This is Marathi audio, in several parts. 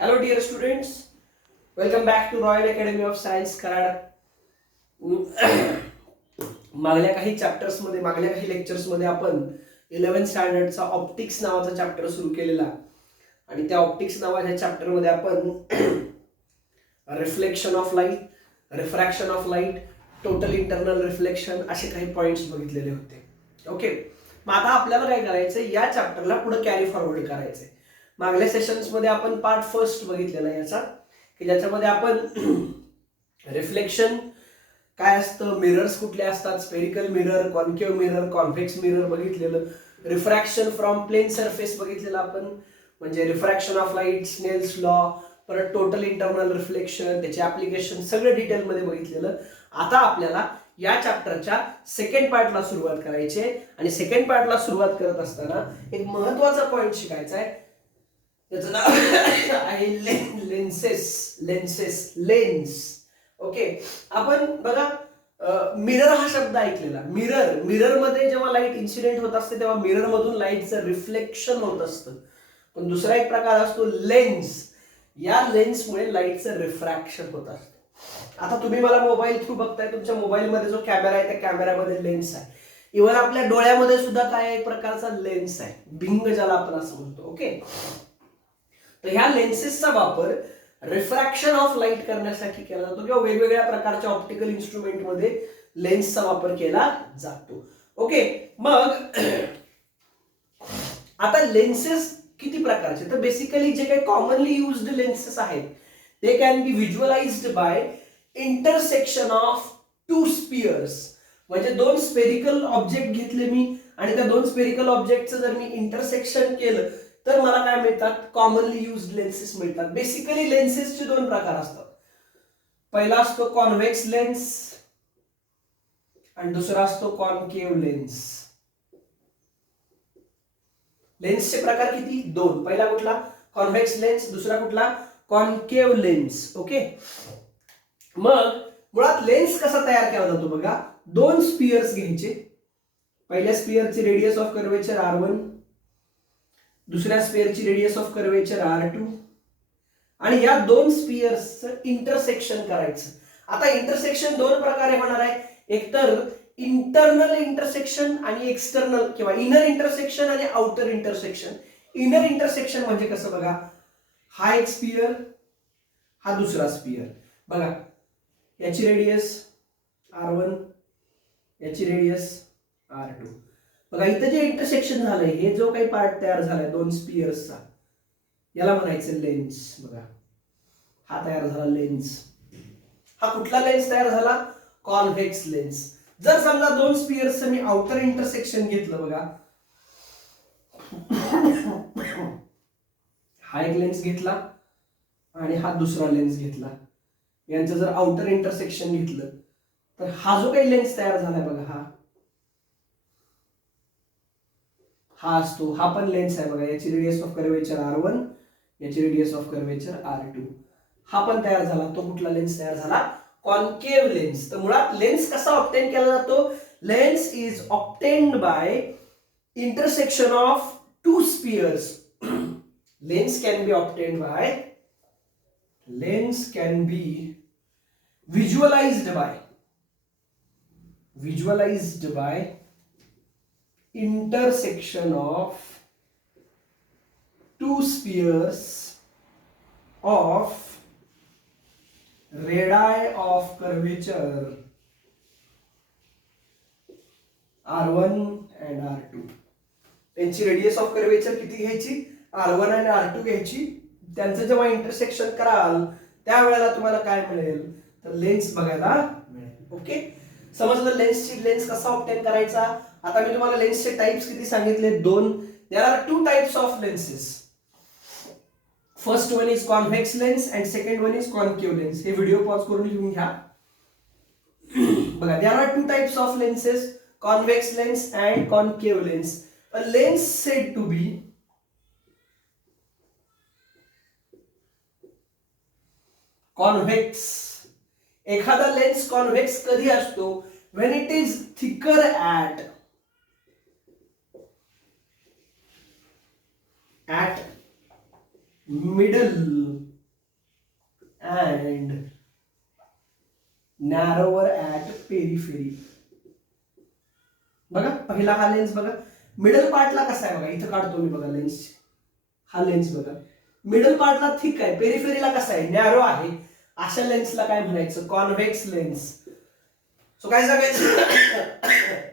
Hello dear students, welcome back to Royal Academy of Science Karad. मागल्या काही लेक्चर्स मध्ये आपण 11th स्टँडर्डचा ऑप्टिक्स नावाचा चॅप्टर सुरू केलेला आणि त्या ऑप्टिक्स नावाच्या चॅप्टर मध्ये आपण reflection of light, refraction of light, total internal reflection असे काही पॉइंट्स बघितलेले होते. ओके, मग आता आपल्याला काय करायचं, या चॅप्टरला पुढे कॅरी फॉरवर्ड करायचंय. मागल्या सेशन्स मध्ये आपण पार्ट फर्स्ट बघितलेला याचा, की ज्याच्यामध्ये आपण रिफ्लेक्शन काय असतं, मिरर्स कुठले असतात, spherical mirror, concave mirror, convex mirror बघितलेलं, रिफ्रॅक्शन फ्रॉम प्लेन सरफेस बघितलेलं आपण, म्हणजे refraction of light, Snell's law, परत टोटल इंटरनल रिफ्लेक्शन, त्याचे ऍप्लिकेशन सगळं डिटेलमध्ये बघितलेलं. आता आपल्याला या चॅप्टरच्या सेकंड पार्टला सुरुवात करायची आहे आणि सेकंड पार्टला सुरुवात करत असताना एक महत्वाचा पॉइंट शिकायचा आहे. त्याचं नाव आहे लेन्स. ओके, आपण बघा मिरर हा शब्द ऐकलेला. मिरर मध्ये जेव्हा लाईट इन्सिडेंट होत असते तेव्हा मिरर मधून लाईटचं रिफ्लेक्शन होत असतं. पण दुसरा एक प्रकार असतो लेन्स. या लेन्समुळे लाईटचं रिफ्रॅक्शन होत असतं. आता तुम्ही मला मोबाईल थ्रू बघताय, तुमच्या मोबाईलमध्ये जो कॅमेरा आहे त्या कॅमेऱ्यामध्ये लेन्स आहे. इव्हन आपल्या डोळ्यामध्ये सुद्धा काय एक प्रकारचा लेन्स आहे, भिंग ज्याला आपण असं म्हणतो. ओके, तर ह्या लेन्सेसचा वापर रिफ्रॅक्शन ऑफ लाईट करण्यासाठी केला जातो किंवा वेगवेगळ्या प्रकारच्या ऑप्टिकल इन्स्ट्रुमेंटमध्ये लेन्सचा वापर केला जातो. ओके, मग आता लेन्सेस किती प्रकारचे, तर बेसिकली जे काही कॉमनली युज्ड लेन्सेस आहेत ते can be visualised by intersection of two spheres. म्हणजे दोन स्पेरिकल ऑब्जेक्ट घेतले मी आणि त्या दोन स्पेरिकल ऑब्जेक्टचं जर मी इंटरसेक्शन केलं तर मला काय मिळतात, कॉमनली युज्ड लेन्सेस मिळतात. बेसिकली लेन्सेसचे दोन प्रकार असतात. पहिला असतो कॉन्व्हेक्स लेन्स आणि दुसरा असतो कॉन्केव्ह लेन्स. लेन्सचे प्रकार किती, दोन. पहिला कुठला, कॉन्व्हेक्स लेन्स, दुसरा कुठला, कॉन्केव्ह लेन्स. ओके, मग मुळात लेन्स कसा तयार केला जातो बघा. दोन स्पियर्स घ्यायचे. पहिल्या स्पियरची रेडियस ऑफ कर्वेचर R1, दुसऱ्या स्पियरची रेडियस ऑफ कर्वेचर R2 आणि या दोन स्पियर्सचं इंटरसेक्शन करायचं. आता इंटरसेक्शन दोन प्रकारे होणार आहे, एकतर इंटरनल इंटरसेक्शन आणि एक्सटर्नल किंवा इनर इंटरसेक्शन आणि आउटर इंटरसेक्शन. इनर इंटरसेक्शन म्हणजे कसं बघा, हा एक स्पियर, हा दुसरा स्पियर. बघा, याची रेडियस R1, याची रेडियस R2. बघा इथं जे इंटरसेक्शन झालंय, हे जो काही पार्ट तयार झालाय दोन स्पियर्सचा, याला म्हणायचं लेन्स. बघा, हा तयार झाला लेन्स. हा कुठला लेन्स तयार झाला, कॉन्व्हेक्स लेन्स. जर समजा दोन स्पियर्सचं मी आउटर इंटरसेक्शन घेतलं, बघा हा एक लेन्स घेतला आणि हा दुसरा लेन्स घेतला, यांचं जर आउटर इंटरसेक्शन घेतलं तर हा जो काही लेन्स तयार झालाय बघा, हा असतो, हा पण लेन्स आहे. बघा, याची रेडियस ऑफ कर्वेचर R1, याची रेडियस ऑफ कर्वेचर R2. हा पण तयार झाला. तो कुठला लेन्स तयार झाला, कॉन्केव्ह लेन्स. तर मुळात लेन्स कसा ऑब्टेन केला जातो, lens is obtained by intersection of two spheres. Lens can be obtained by, lens can be visualised by intersection of two spheres of radii of curvature R1 and R2. त्यांची रेडियस ऑफ कर्वेचर किती घ्यायची, R1 आणि R2 घ्यायची. त्यांचं जेव्हा इंटरसेक्शन कराल त्यावेळेला तुम्हाला काय मिळेल, तर लेन्स बघायला मिळेल. ओके, समजलं लेन्स कसा ऑब्टेन करायचा. आता मी तुम्हाला लेन्सचे टाइप्स किती सांगितले, दोन. There are two types of lenses. First one is convex lens and second one is concave lens. हे व्हिडिओ पॉज करून लिहून घ्या. बघा, there are two types of lenses, convex lens and concave lens. A lens said to be convex. एखादा लेन्स कॉन्व्हेक्स कधी असतो, when it is thicker at middle and narrower at periphery. बघा पहिला हा लेन्स बघा, मिडल पार्टला कसा आहे बघा, इथं काढतो मी बघा लेन्स, हा लेन्स बघा मिडल पार्टला थिक आहे, पेरिफेरीला कसा आहे नॅरो आहे, अशा लेन्सला काय म्हणायचं, कॉन्व्हेक्स लेन्स. सो काय सांगायचं,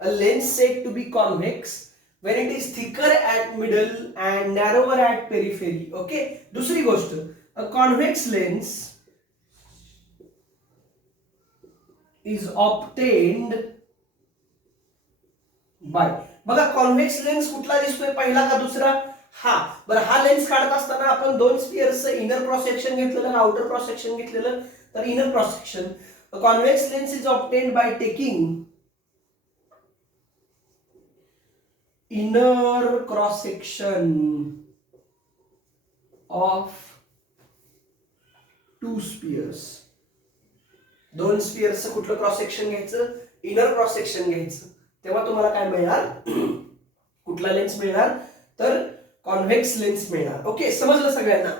a lens said to be convex when it is thicker at middle and narrower at periphery. Okay. दुसरी गोष्ट, a convex lens is obtained by, बघा कॉन्व्हेक्स लेन्स कुठला दिसतोय, पहिला का दुसरा, हा. बरं हा लेन्स काढत असताना आपण दोन स्पिअर्सचं इनर क्रॉस सेक्शन घेतलेलं, आउटर क्रॉस सेक्शन घेतलेलं, तर inner cross section. Convex lens is obtained by taking inner cross section of two spheres. दोन स्पिअर्सचं कुठलं क्रॉस सेक्शन घ्यायचं, इनर क्रॉस सेक्शन घ्यायचं, तेव्हा तुम्हाला काय मिळणार, कुठला लेन्स मिळणार, तर कॉन्व्हेक्स लेन्स मिळणार. ओके, समजलं सगळ्यांना.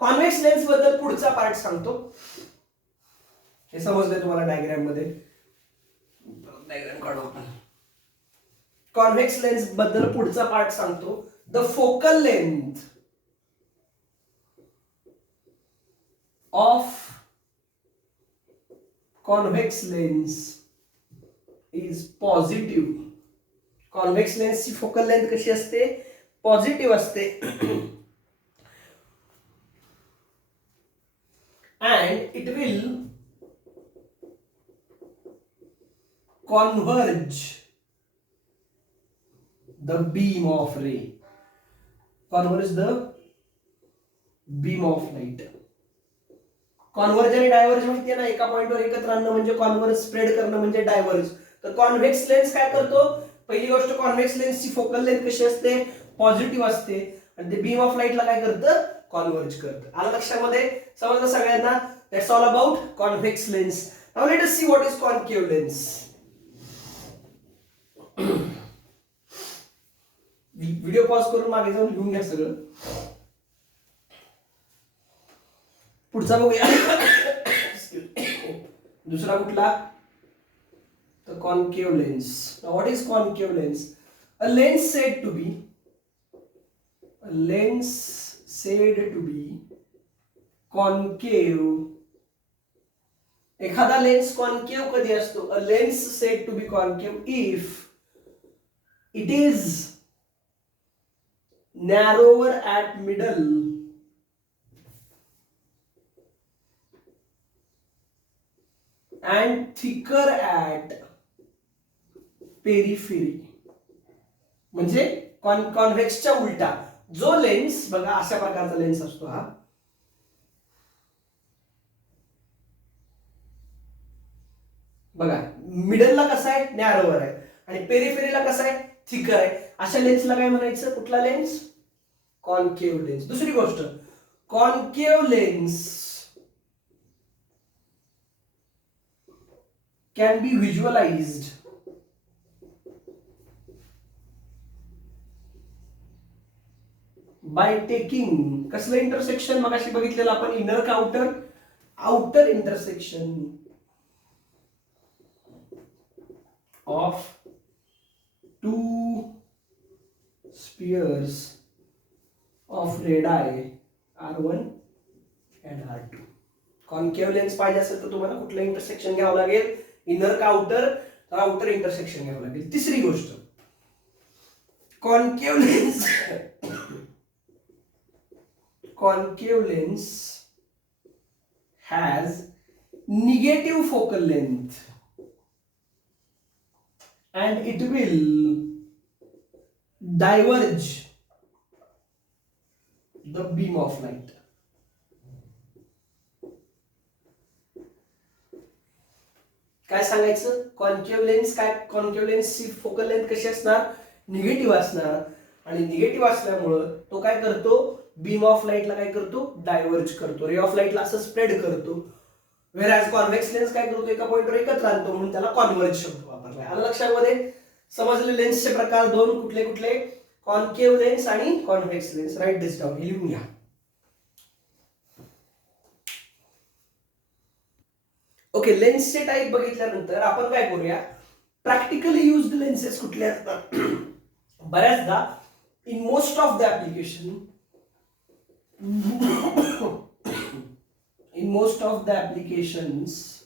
कॉन्व्हेक्स लेन्स बद्दल पुढचा पार्ट सांगतो, हे समजलंय तुम्हाला डायग्राम मध्ये, डायग्राम काढू आपण. कॉन्व्हेक्स लेन्स बद्दल पुढचा पार्ट सांगतो, the focal length of convex lens is positive. Convex लेन्सची फोकल लेंथ कशी असते, पॉझिटिव्ह असते. And it will converge the beam of ray, converge the beam of light. Converge आणि डायव्हर्ज माहितीये ना, एका पॉइंटवर एकत्र आणणं म्हणजे कॉन्व्हर्ज, स्प्रेड करणं म्हणजे डायव्हर्ज. तर कॉन्व्हेक्स लेन्स काय करतो, पहिली गोष्ट कॉन्व्हेक्स लेन्सची फोकल लेंथ कशी असते, पॉझिटिव्ह असते, आणि ते बीम ऑफ लाईटला काय करतं, कॉन्व्हर्ज करतं. आलं लक्षामध्ये, समजलं सगळ्यांना. That's all about convex lens. Now let us see what is concave lens. Video pause करून मागे जाऊन लिहून घ्या सगळं. पुढचा बघूया, दुसरा कुठला, तर concave lens. What is concave lens, a lens said to be, a lens said to be concave. एखादा लेन्स कॉन्केव्ह कधी असतो, a lens said to be concave if it is narrower at middle and thicker at periphery. म्हणजे कॉन्व्हेक्सच्या उलटा जो लेन्स बघा अशा प्रकारचा लेन्स असतो हा, बघा मिडलला कसा आहे, नॅरोवर आहे, आणि पेरिफेरीला कसा आहे, थिकर आहे. अशा लेन्सला काय म्हणायचं, कुठला लेन्स, कॉन्केव्ह लेन्स. दुसरी गोष्ट, concave lens can be visualised by taking, कसलं इंटरसेक्शन, मगाशी बघितलेलं आपण, इनर का outer, outer intersection of two spheres of radii R1 and R2. Concave lens पाहिजे असेल तर तुम्हाला कुठलं इंटरसेक्शन घ्यावं लागेल, इनर का आउटर, तर आउटर इंटरसेक्शन घ्यावं लागेल. तिसरी गोष्ट, concave lens, concave lens has negative focal length and it will diverge the beam of light. काय सांगायचं, कॉन्केव्ह लेन्स काय, कॉन्केव्ह लेन्सची फोकल लेंथ कशी असणार, निगेटिव्ह असणार, आणि निगेटिव्ह असल्यामुळं तो काय करतो, बीम ऑफ लाईटला काय करतो, डायव्हर्ज करतो, रे ऑफ लाईटला असं स्प्रेड करतो. व्हेरॅज कॉन्व्हेक्स लेन्स काय करतो, एका पॉइंटवर एकत्र आणतो, म्हणून त्याला कॉन्व्हर्ज शब्द वापरलाय. आलं लक्षामध्ये, समजले लेन्सचे प्रकार दोन, कुठले कुठले, कॉन्केव्ह लेन्स आणि convex lens. Right this down, हे लिहून घ्या. ओके, लेन्सचे टाईप बघितल्यानंतर आपण काय करूया, प्रॅक्टिकली युज्ड लेन्सेस कुठले असतात. बऱ्याचदा in most of the application in most of the applications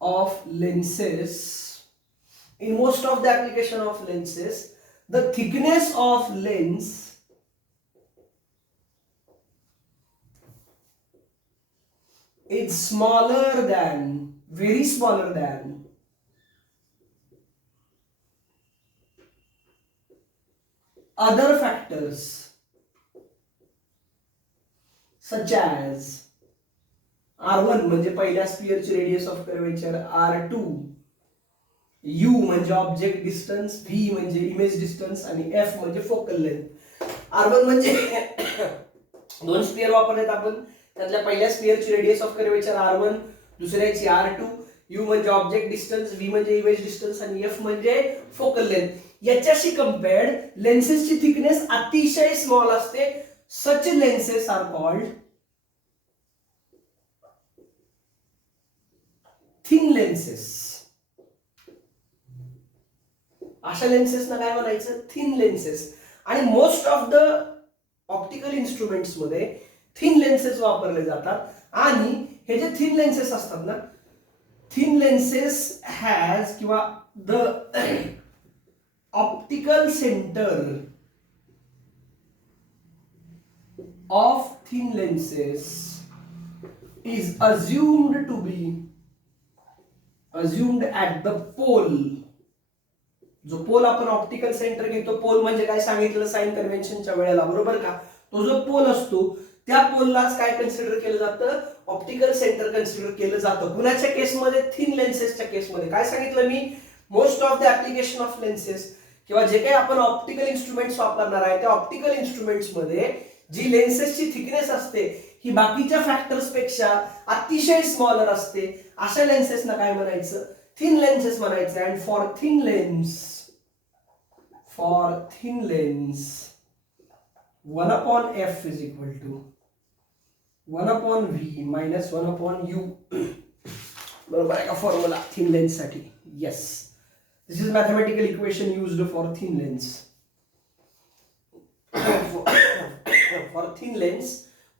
of lenses, in most of the application of lenses, the thickness of lens is smaller than, very smaller than other factors such as R1 म्हणजे पहिल्या स्पिअरची radius of curvature, R2 U म्हणजे ऑब्जेक्ट डिस्टन्स, V म्हणजे इमेज डिस्टन्स आणि F म्हणजे फोकल लेंथ. R1 म्हणजे दोन स्पिअर वापरलेत आपण, त्यातल्या पहिल्या स्पिअरची रेडियस ऑफ कर्वेचर R1, दुसऱ्याची R2, U म्हणजे ऑब्जेक्ट डिस्टन्स, V म्हणजे इमेज डिस्टन्स आणि F म्हणजे फोकल लेंथ. याच्याशी कंपेअर्ड लेन्सेसची थिकनेस अतिशय स्मॉल असते. Such lenses are called thin lenses. अशा लेन्सेसना काय म्हणायचं, थिन लेन्सेस. आणि most of the optical instruments मध्ये थिन लेन्सेस वापरले जातात. आणि हे जे थिन लेन्सेस असतात ना, थिन लेन्सेस हॅज किंवा the optical centre of thin lenses is assumed at the pole. जो पोल आपण ऑप्टिकल सेंटर घेतो, पोल म्हणजे काय सांगितलं साइन कन्व्हेन्शनच्या वेळेला, बरोबर का. तो जो पोल असतो त्या पोललाच काय कन्सिडर केलं जातं, ऑप्टिकल सेंटर कन्सिडर केलं जातं. कुणाच्या केसमध्ये, थिन लेन्सेसच्या केसमध्ये. काय सांगितलं मी, most of the application of lenses किंवा जे काही आपण ऑप्टिकल इन्स्ट्रुमेंट्स वापरणार आहे त्या ऑप्टिकल इन्स्ट्रुमेंट्स मध्ये जी लेन्सेसची थिकनेस असते ही बाकीच्या फॅक्टर्स पेक्षा अतिशय स्मॉलर असते. अशा लेन्सेसना काय म्हणायचं, थिन लेन्सेस म्हणायचं. And for thin lens 1/f is equal to 1/v minus 1/u. बरोबर आहे का फॉर्म्युला थिन लेन्स साठी. Yes, this is mathematical equation used for thin lens. For thin lens,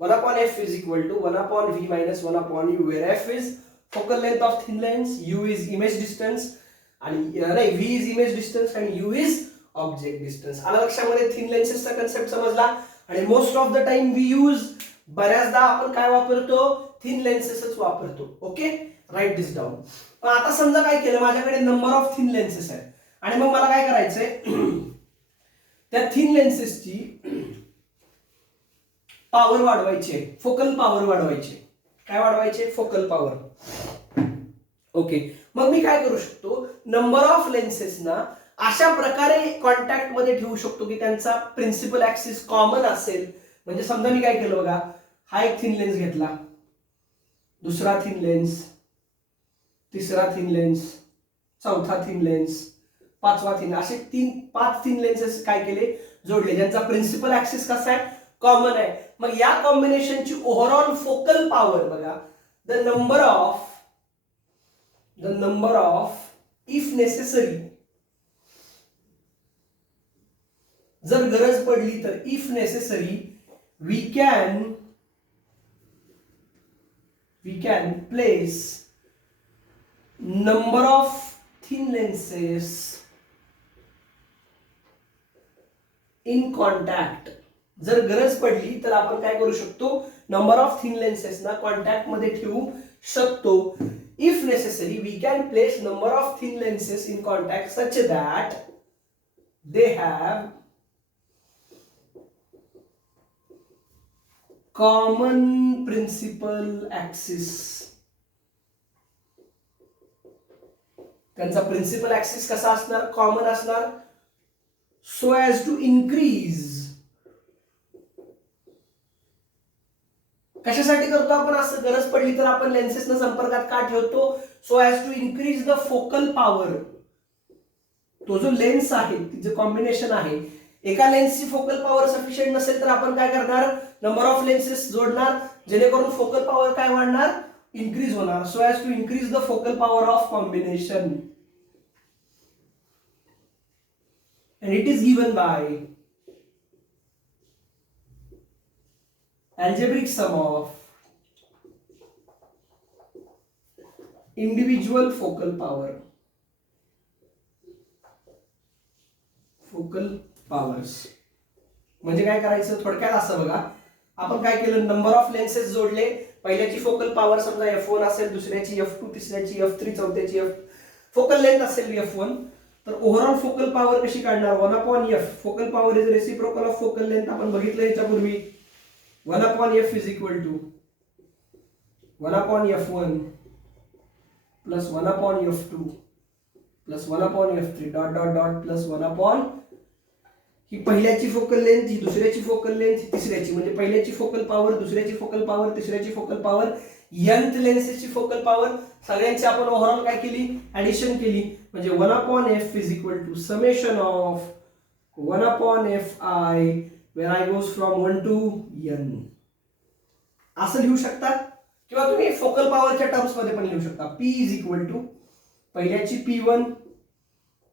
1/f is equal to 1/v minus 1/u, where f is focal length of thin lens, u is image distance आणि नाही, v is image distance आणि u is object distance. आला लक्षामध्ये थिन लेन्सेसचा कन्सेप्ट समजला. आणि most of the time we use, बऱ्याचदा आपण काय वापरतो, थिन लेन्सेसच वापरतो. Okay, right this down. पण आता समजा काय केलं, माझ्याकडे नंबर ऑफ थिन लेन्सेस आहेत आणि मग मला काय करायचंय, त्या थिन लेन्सेसची पॉवर वाढवायची, फोकल पॉवर वाढवायची. काय वाढवायचे, फोकल पॉवर. ओके, मग मी काय करू शकतो, नंबर ऑफ लेन्सेसना अशा प्रकारे कॉन्टॅक्ट मध्ये ठेवू शकतो की त्यांचा प्रिन्सिपल ऍक्सिस कॉमन असेल. म्हणजे समजा मी काय केलं बघा, हा एक थिन लेन्स घेतला, दुसरा थिन लेन्स, तिसरा थिन लेन्स, चौथा थिन लेन्स, पाचवा थिन, असे 5 थिन लेन्सेस काय केले, जोडले, ज्यांचा प्रिन्सिपल ऍक्सिस कसा आहे, कॉमन आहे. मग या कॉम्बिनेशनची ओव्हरऑल फोकल पॉवर बघा, the number of if necessary, जर गरज पडली तर if necessary we can place number of thin lenses in contact. जर गरज पडली तर आपण काय करू शकतो, नंबर ऑफ थिन लेन्सेसना कॉन्टॅक्ट मध्ये ठेवू शकतो. If necessary we can place number of thin lenses in contact such that they have common principal axis. त्यांचा प्रिन्सिपल ऍक्सिस कसा असणार, कॉमन असणार. सो ॲज टू इन्क्रीज, कशासाठी करतो आपण असं, गरज पडली तर आपण लेन्सेसना संपर्कात का ठेवतो, so as to increase the focal power. तो जो लेन्स आहे, जे कॉम्बिनेशन आहे एका लेन्सची फोकल पॉवर सफिशियंट नसेल तर आपण काय करणार, नंबर ऑफ लेन्सेस जोडणार, जेणेकरून फोकल पॉवर काय वाढणार, इन्क्रीज होणार. So as to increase the focal power of combination. And it is given by algebraic sum of individual focal powers. म्हणजे काय करायचं थोडक्यात असं बघा, आपण काय केलं, नंबर ऑफ लेन्सेस जोडले, पहिल्याची फोकल पॉवर समजा F1 असेल, दुसऱ्याची F2, तिसऱ्याची F3, चौथ्याची फोकल लेंथ असेल F1, तर ओव्हरऑल फोकल पॉवर कशी काढणार, 1/f. Focal power is reciprocal of focal length. आपण बघितलं याच्यापूर्वी 1/f is equal to 1/f1 plus 1/f2 plus 1/f3 dot dot dot plus 1/, ही पहिल्याची फोकल लेंथ, ही दुसऱ्याची फोकल लेंथ, ही तिसऱ्याची, म्हणजे पहिल्याची फोकल पॉवर, दुसऱ्याची फोकल पॉवर, तिसऱ्याची फोकल पॉवर, nth लेन्सेसची फोकल पॉवर, सगळ्यांची आपण ओव्हरऑल काय केली, ऍडिशन केली, म्हणजे 1/f is equal to summation of 1/fi where I goes from 1 to n. असं लिहू शकता, किंवा तुम्ही फोकल पॉवरच्या टर्म्स मध्ये पण लिहू शकता. p इज इक्वल टू पहिल्याची p1,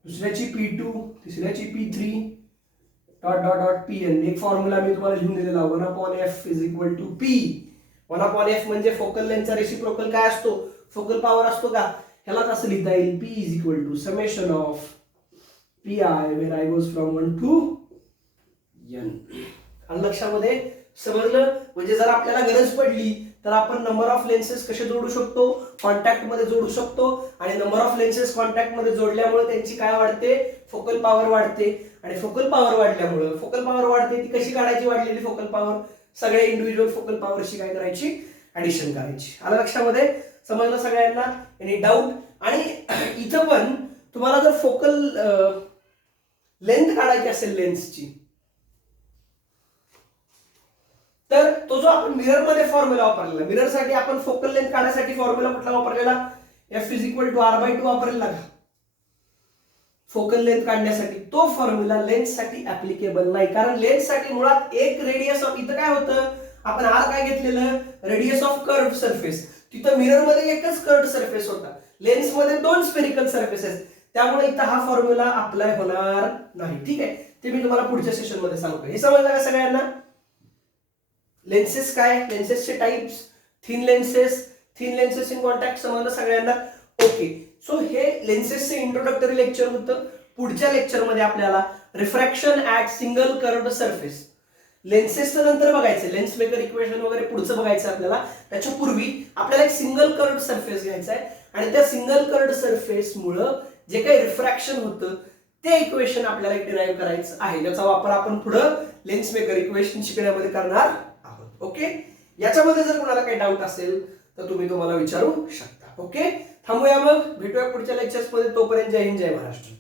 दुसऱ्याची p2, तिसऱ्याची p3 dot dot dot pn. एक फॉर्म्युला मी तुम्हाला लिहून दिलेला, 1/f is equal to p. 1/f म्हणजे फोकल लेंथचा रेसिप्रोकल काय असतो, फोकल पॉवर असतो का, ह्याला कसं लिहिता येईल, p is equal to summation of pi where I goes from 1 to n. आणि लक्षामध्ये समजलं. म्हणजे जर आपल्याला गरज पडली तर आपण नंबर ऑफ लेन्सेस कसे जोडू शकतो, कॉन्टॅक्ट मध्ये जोडू शकतो, आणि नंबर ऑफ लेन्सेस कॉन्टॅक्ट मध्ये जोडल्यामुळे त्यांची काय वाढते, फोकल पॉवर वाढते, आणि फोकल पॉवर वाढल्यामुळे फोकल पॉवर वाढते, ती कशी काढायची वाढलेली फोकल पॉवर, सगळे इंडिव्हिज्युअल फोकल पॉवरशी काय करायची, ऍडिशन करायची. आलं लक्षामध्ये, समजलं सगळ्यांना, एनी डाऊट. आणि इथं पण तुम्हाला जर फोकल लेंथ काढायची असेल लेन्सची, तर तो जो आपण मिरर मध्ये फॉर्म्युला वापरलेला, मिरर साठी आपण फोकल लेंथ काढण्यासाठी फॉर्म्युला कुठला वापरलेला, f is equal to r/2 वापरलेला का फोकल लेंथ काढण्यासाठी. तो फॉर्म्युला लेन्स साठी ऍप्लिकेबल नाही, कारण लेन्स साठी मुळात एक रेडियस ऑफ, इथं काय होतं, आपण r काय घेतलेलं, रेडियस ऑफ कर्व्ड सरफेस, तिथं मिरर मध्ये एकच कर्व्ड सरफेस होता, लेन्स मध्ये 2 स्फेरिकल सरफेसेस, त्यामुळे इथं हा फॉर्म्युला अप्लाय होणार नाही. ठीक आहे, ते मी तुम्हाला पुढच्या सेशन मध्ये सांगतो. हे समजलं का सगळ्यांना. लेन्सेस काय, लेन्सेसचे types, thin lenses in contact, समजलं सगळ्यांना. ओके, सो हे लेन्सेसचे इंट्रोडक्टरी लेक्चर होतं. पुढच्या लेक्चर मध्ये आपल्याला refraction at single curved surface, लेन्सेसचं नंतर बघायचं, लेन्स मेकर इक्वेशन वगैरे पुढचं बघायचं आपल्याला. त्याच्यापूर्वी आपल्याला एक सिंगल कर्व्ड सरफेस घ्यायचा आहे, आणि त्या सिंगल कर्व्ड सरफेस मुळे जे काही रिफ्रॅक्शन होतं ते इक्वेशन आपल्याला डिराईव्ह करायचं आहे, ज्याचा वापर आपण पुढे लेन्स मेकर इक्वेशन शिकण्यामध्ये करणार आहोत. ओके, याच्यामध्ये जर कोणाला काही डाऊट असेल तर तुम्ही तो मला विचारू शकता. ओके, थांबूया मग, भेटूया पुढच्या लेक्चर्स मध्ये. तोपर्यंत जय हिंद, जय महाराष्ट्र.